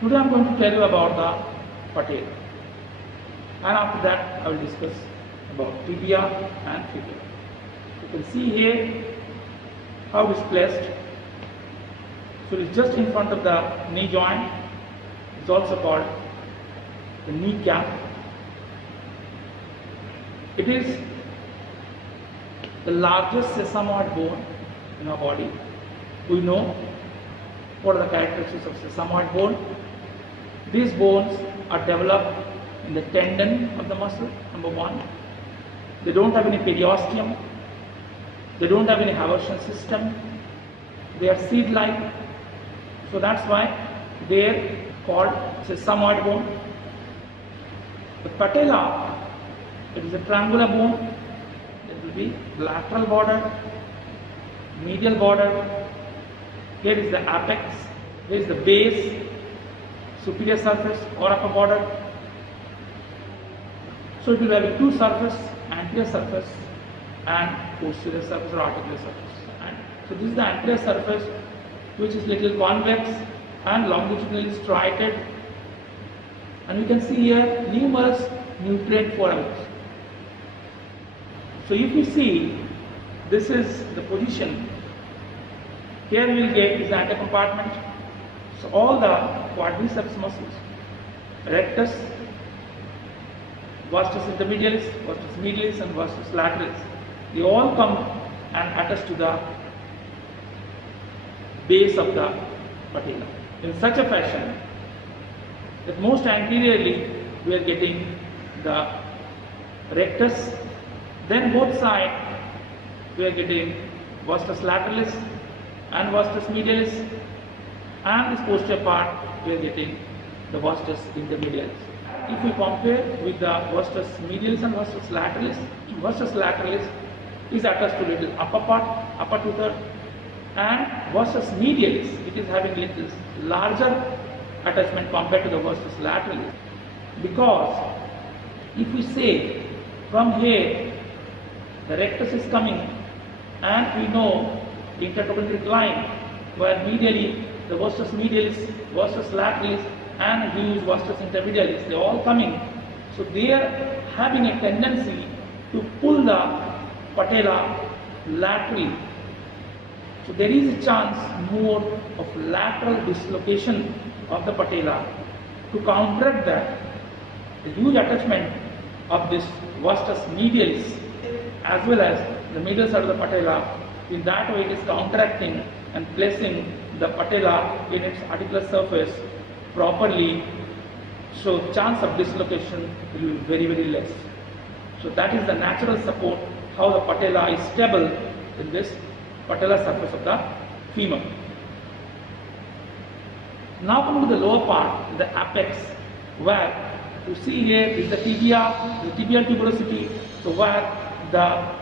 Today I am going to tell you about the patella, and after that I will discuss about tibia and fibula. You can see here how it is placed. So it is just in front of the knee joint. It is also called the knee cap. It is the largest sesamoid bone in our body. We know what are the characteristics of sesamoid bone. These bones are developed in the tendon of the muscle, number one. They don't have any periosteum. They don't have any Haversian system. They are seed-like. So that's why they are called sesamoid bone. The patella, it is a triangular bone. There will be lateral border, medial border. Here is the apex. Here is the base, superior surface or upper border. So it will have two surfaces, anterior surface and posterior surface or articular surface. And so this is the anterior surface, which is little convex and longitudinally striated. And you can see here numerous nutrient foramens. So if you see, this is the position. Here we will get this anterior compartment. So all the quadriceps muscles, rectus, vastus intermedialis, vastus medialis and vastus lateralis, they all come and attach to the base of the patella in such a fashion that most anteriorly we are getting the rectus, then both sides we are getting vastus lateralis and vastus medialis, and this posterior part we are getting the vastus intermedialis. If we compare with the vastus medialis and vastus lateralis is attached to little upper part, upper two-third, and vastus medialis, it is having little larger attachment compared to the vastus lateralis. Because if we say from here the rectus is coming, and we know the intertrochanteric line where medially the vastus medialis, vastus lateralis and huge vastus intermedialis, they are all coming. So they are having a tendency to pull the patella laterally. So there is a chance more of lateral dislocation of the patella. To counteract that, the huge attachment of this vastus medialis as well as the medial side of the patella, in that way it is counteracting and placing the patella in its articular surface properly, so chance of dislocation will be very, very less. So that is the natural support, how the patella is stable in this patella surface of the femur. Now come to the lower part, the apex, where you see here is the tibia, the tibial tuberosity, so where the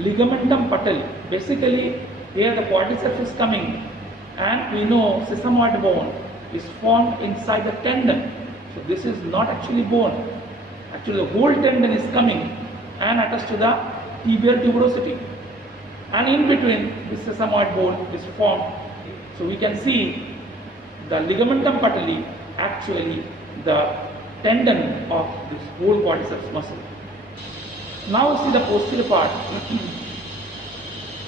ligamentum patelli, basically here the quadriceps is coming, and we know sesamoid bone is formed inside the tendon. So this is not actually bone. Actually the whole tendon is coming and attached to the tibial tuberosity. And in between this sesamoid bone is formed. So we can see the ligamentum patelli, actually the tendon of this whole quadriceps muscle. Now see the posterior part.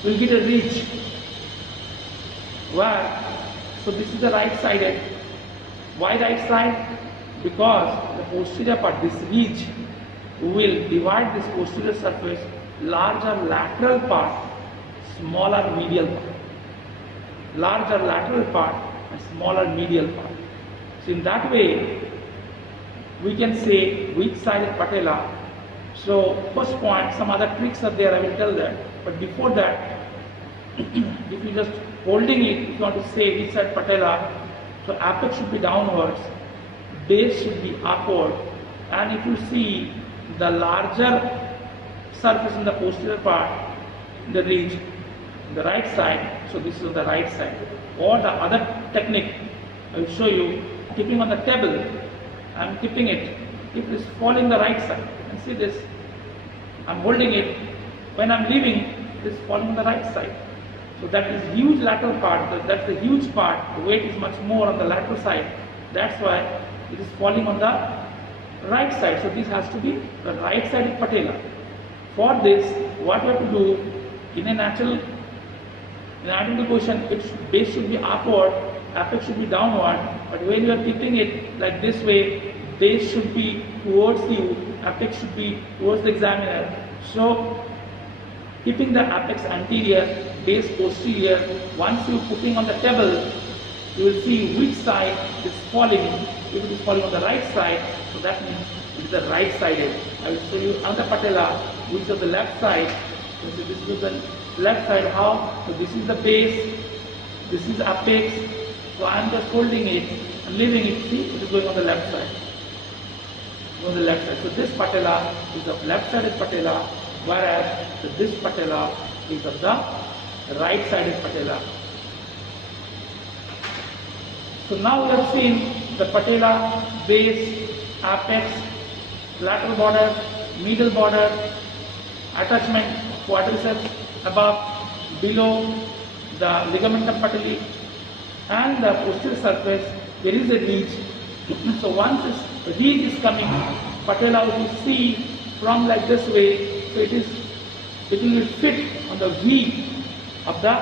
We will get a ridge where, so this is the right sided. Why right side? Because the posterior part, this ridge, will divide this posterior surface, larger lateral part, smaller medial part. Larger lateral part and smaller medial part. So in that way, we can say which side is patella. So first point, some other tricks are there, I will tell that. But before that, if you just holding it, if you want to say which side patella, so apex should be downwards, base should be upward, and if you see the larger surface in the posterior part, the ridge, the right side, so this is on the right side. Or the other technique, I will show you, keeping on the table, I am keeping it, if it is falling the right side, and see this, I am holding it, when I am leaving, it is falling on the right side. So that is huge lateral part, that's the huge part, the weight is much more on the lateral side, That's why it is falling on the right side. So this has to be the right sided patella. For this, what we have to do, in an identical position, its base should be upward, apex should be downward. But when you are keeping it like this way, base should be towards you, apex should be towards the examiner. So keeping the apex anterior, base posterior, once you putting on the table, you will see which side is falling. If it is falling on the right side, so that means it is the right sided. I will show you another patella which is on the left side. So this is the left side. How? So this is the base, this is apex. So I am just holding it and leaving it. See, it is going on the left side. On the left side. So this patella is the left-sided patella, whereas this patella is of the right-sided patella. So now we have seen the patella, base, apex, lateral border, medial border, attachment, quadriceps, above, below, the ligamentum patelli, and the posterior surface. There is a ridge. So once this ridge is coming, patella will see from like this way. So it will fit on the V of the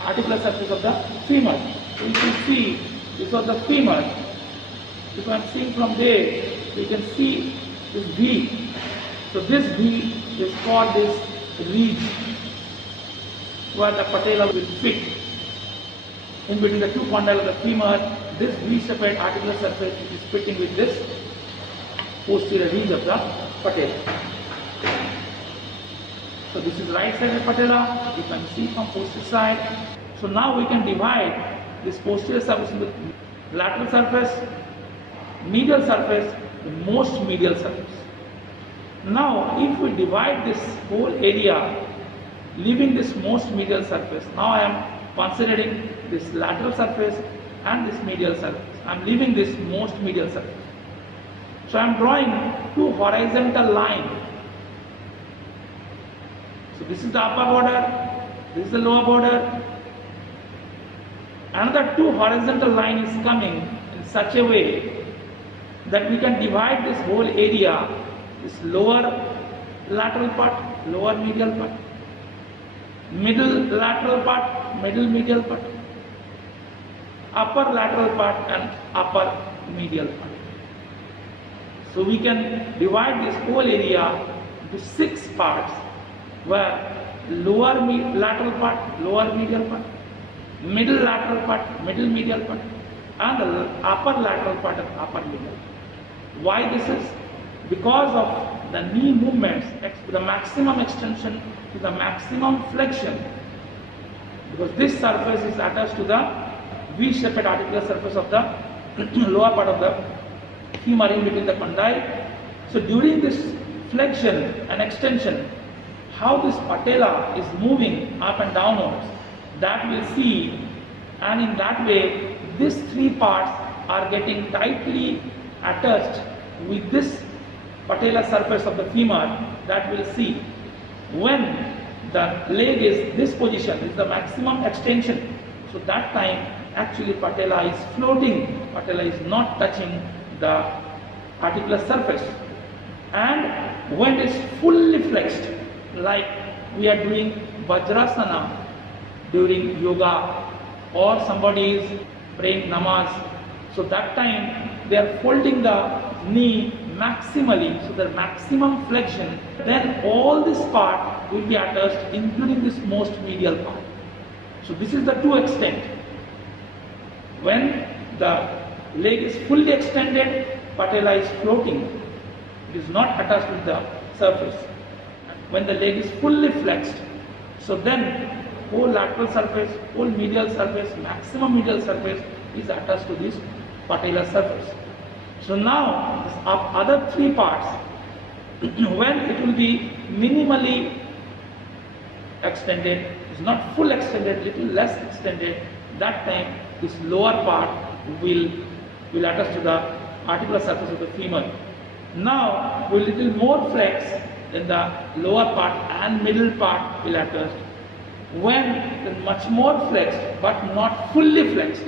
articular surface of the femur. So you can see this was the femur. If I am seeing from there, you can see this V. So this V is for this ridge where the patella will fit in between the two condyles of the femur. This V-shaped articular surface is fitting with this posterior ridge of the patella. So this is right sided patella, you can see from posterior side. So now we can divide this posterior surface into lateral surface, medial surface, the most medial surface. Now if we divide this whole area, leaving this most medial surface, now I am considering this lateral surface and this medial surface. I am leaving this most medial surface. So I am drawing two horizontal lines. So this is the upper border, this is the lower border. Another two horizontal line is coming in such a way that we can divide this whole area, this lower lateral part, lower medial part, middle lateral part, middle medial part, upper lateral part and upper medial part. So we can divide this whole area into 6 parts, where lower lateral part, lower medial part, middle lateral part, middle medial part, and the upper lateral part and upper medial part. Why this is? Because of the knee movements, the maximum extension to the maximum flexion. Because this surface is attached to the V-shaped articular surface of the lower part of the femur in between the condyle. So during this flexion and extension, how this patella is moving up and downwards, that we'll see, and in that way these 3 parts are getting tightly attached with this patella surface of the femur, that we'll see. When the leg is this position, is the maximum extension, so that time actually patella is floating, patella is not touching the articular surface. And when it is fully flexed, like we are doing Vajrasana during yoga, or somebody is praying namaz, so that time they are folding the knee maximally, so the maximum flexion, then all this part will be attached, including this most medial part. So this is the true extent. When the leg is fully extended, patella is floating, it is not attached with the surface. When the leg is fully flexed, so then whole lateral surface, whole medial surface, maximum medial surface is attached to this patella surface. So now this other 3 parts, when it will be minimally extended, is not full extended, little less extended, that time this lower part will attach to the articular surface of the femur. Now with little more flex, then the lower part and middle part will attach. When much more flexed but not fully flexed,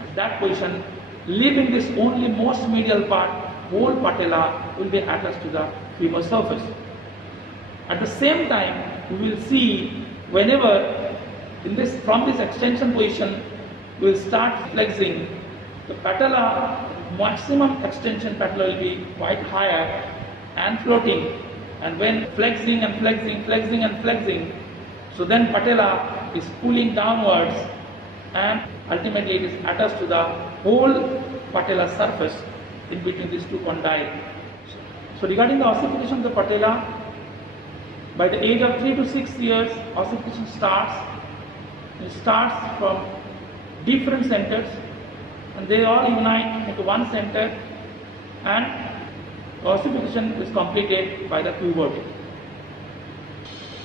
at that position leaving this only most medial part, whole patella will be attached to the femur surface. At the same time, we will see whenever from this extension position, we will start flexing, the patella, maximum extension patella will be quite higher and floating. And when flexing and flexing, flexing and flexing, so then patella is pulling downwards and ultimately it is attached to the whole patella surface in between these two condyles. So regarding the ossification of the patella, by the age of 3 to 6 years, ossification starts. It starts from different centers and they all unite into one center, and ossification is completed by the puberty.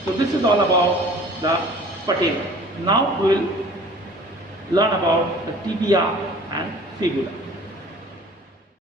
So this is all about the patella. Now we will learn about the tibia and fibula.